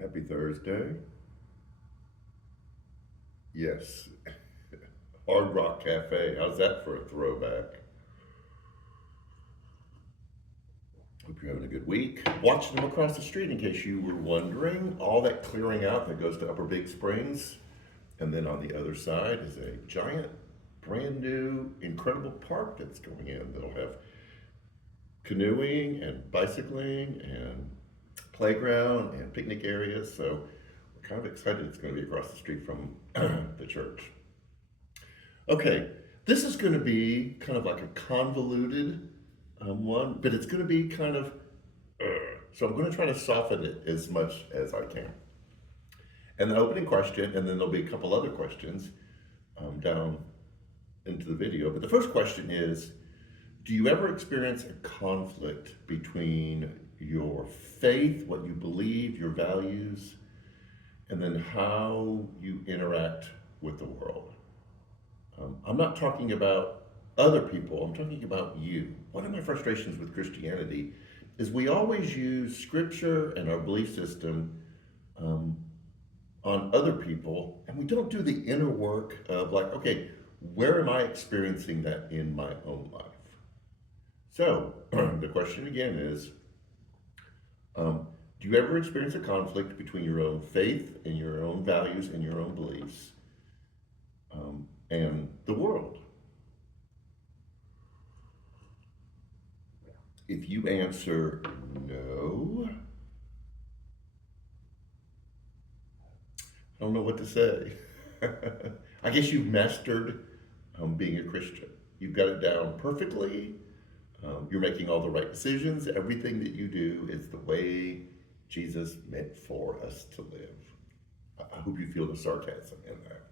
Happy Thursday. Yes. Hard Rock Cafe. How's that for a throwback? Hope you're having a good week. Watching them across the street, in case you were wondering, all that clearing out that goes to Upper Big Springs. And then on the other side is a giant, brand new, incredible park that's going in that'll have canoeing and bicycling and playground and picnic areas. So we're kind of excited it's going to be across the street from the church. Okay, this is going to be kind of like a convoluted one, but it's going to be kind of, so I'm going to try to soften it as much as I can. And the opening question, and then there'll be a couple other questions down into the video. But the first question is, do you ever experience a conflict between your faith, what you believe, your values, and then how you interact with the world? I'm not talking about other people, I'm talking about you. One of my frustrations with Christianity is we always use scripture and our belief system um, on other people, and we don't do the inner work of like, okay, where am I experiencing that in my own life? So the question again is, do you ever experience a conflict between your own faith and your own values and your own beliefs and the world? If you answer no, I don't know what to say. I guess you've mastered being a Christian. You've got it down perfectly. You're making all the right decisions. Everything that you do is the way Jesus meant for us to live. I hope you feel the sarcasm in that.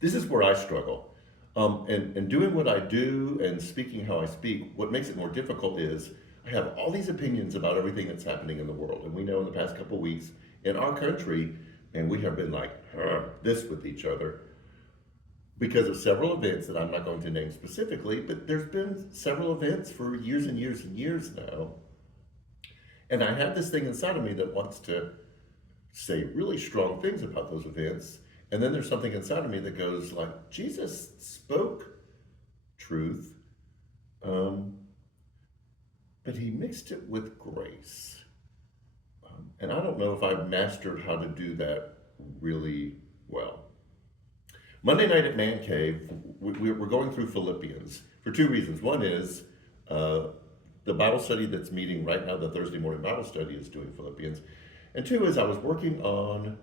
This is where I struggle. And doing what I do and speaking how I speak, what makes it more difficult is I have all these opinions about everything that's happening in the world. And we know in the past couple of weeks in our country, and we have been like this with each other because of several events that I'm not going to name specifically, but there's been several events for years and years and years now. And I have this thing inside of me that wants to say really strong things about those events. And then there's something inside of me that goes like, Jesus spoke truth, but he mixed it with grace. And I don't know if I've mastered how to do that really well. Monday night at Man Cave, we're going through Philippians for two reasons. One is the Bible study that's meeting right now, the Thursday morning Bible study is doing Philippians. And two is I was working on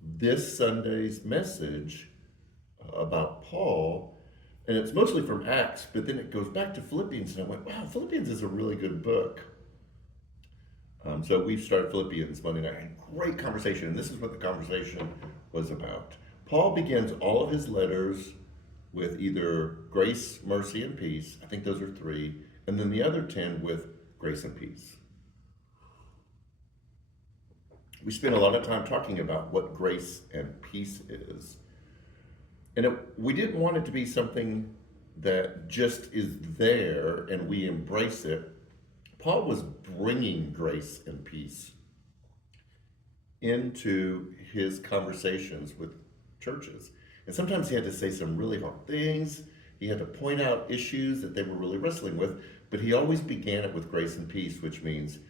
this Sunday's message about Paul, and it's mostly from Acts, but then it goes back to Philippians, and I went, wow, Philippians is a really good book. So we've started Philippians Monday night, and great conversation, and this is what the conversation was about. Paul begins all of his letters with either grace, mercy, and peace. I think those are three, and then the other 10 with grace and peace. We spent a lot of time talking about what grace and peace is. And we didn't want it to be something that just is there and we embrace it. Paul was bringing grace and peace into his conversations with churches. And sometimes he had to say some really hard things. He had to point out issues that they were really wrestling with, but he always began it with grace and peace, which means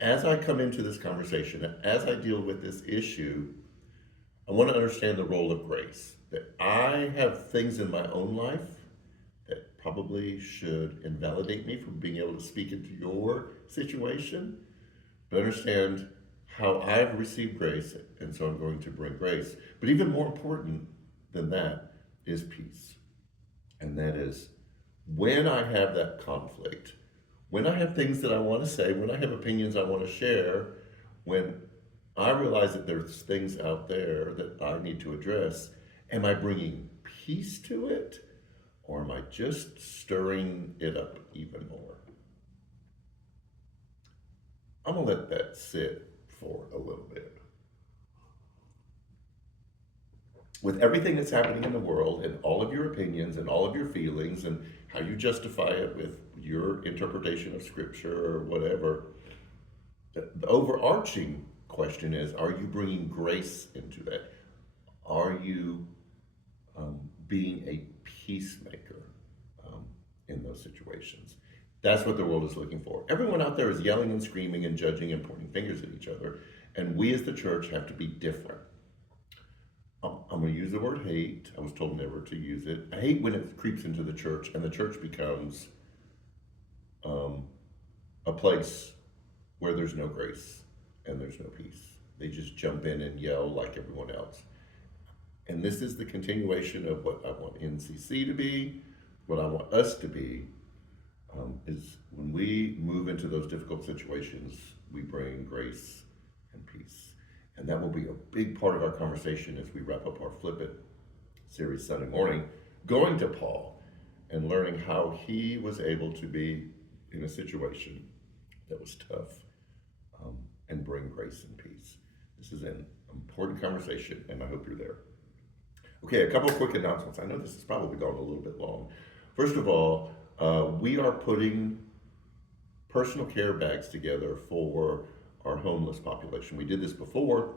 as I come into this conversation, as I deal with this issue, I want to understand the role of grace. That I have things in my own life that probably should invalidate me from being able to speak into your situation, but understand how I've received grace, and so I'm going to bring grace. But even more important than that is peace. And that is when I have that conflict, when I have things that I want to say, when I have opinions I want to share, when I realize that there's things out there that I need to address, am I bringing peace to it, or am I just stirring it up even more? I'm going to let that sit for a little bit. With everything that's happening in the world and all of your opinions and all of your feelings and how you justify it with your interpretation of scripture or whatever, the overarching question is, are you bringing grace into that? Are you being a peacemaker in those situations? That's what the world is looking for. Everyone out there is yelling and screaming and judging and pointing fingers at each other, and we as the church have to be different. I'm going to use the word hate. I was told never to use it. I hate when it creeps into the church and the church becomes a place where there's no grace and there's no peace. They just jump in and yell like everyone else. And this is the continuation of what I want NCC to be, what I want us to be, is when we move into those difficult situations, we bring grace and peace. And that will be a big part of our conversation as we wrap up our Flip It series Sunday morning, going to Paul and learning how he was able to be in a situation that was tough and bring grace and peace. This is an important conversation, and I hope you're there. Okay, a couple of quick announcements. I know this has probably gone a little bit long. First of all, we are putting personal care bags together for our homeless population. We did this before,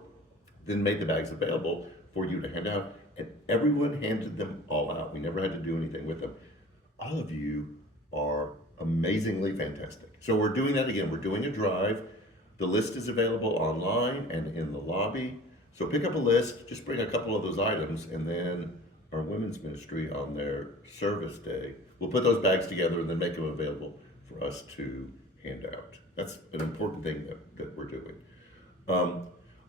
then made the bags available for you to hand out, and everyone handed them all out. We never had to do anything with them. All of you are amazingly fantastic. So we're doing that again. We're doing a drive. The list is available online and in the lobby. So pick up a list, just bring a couple of those items, and then our women's ministry on their service day will put those bags together and then make them available for us to hand out. That's an important thing that we're doing.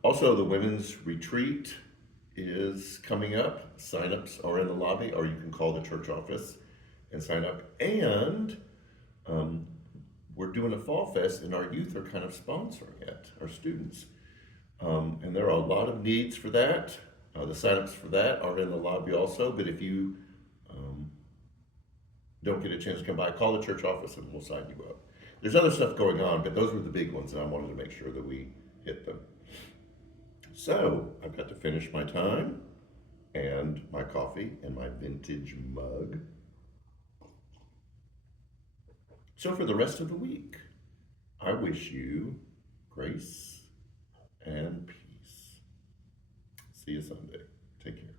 Also, the women's retreat is coming up. Sign-ups are in the lobby, or you can call the church office and sign up. And we're doing a fall fest, and our youth are kind of sponsoring it, our students. And there are a lot of needs for that. The signups for that are in the lobby also, but if you don't get a chance to come by, call the church office and we'll sign you up. There's other stuff going on, but those were the big ones, and I wanted to make sure that we hit them. So I've got to finish my time and my coffee and my vintage mug. So for the rest of the week, I wish you grace and peace. See you Sunday. Take care.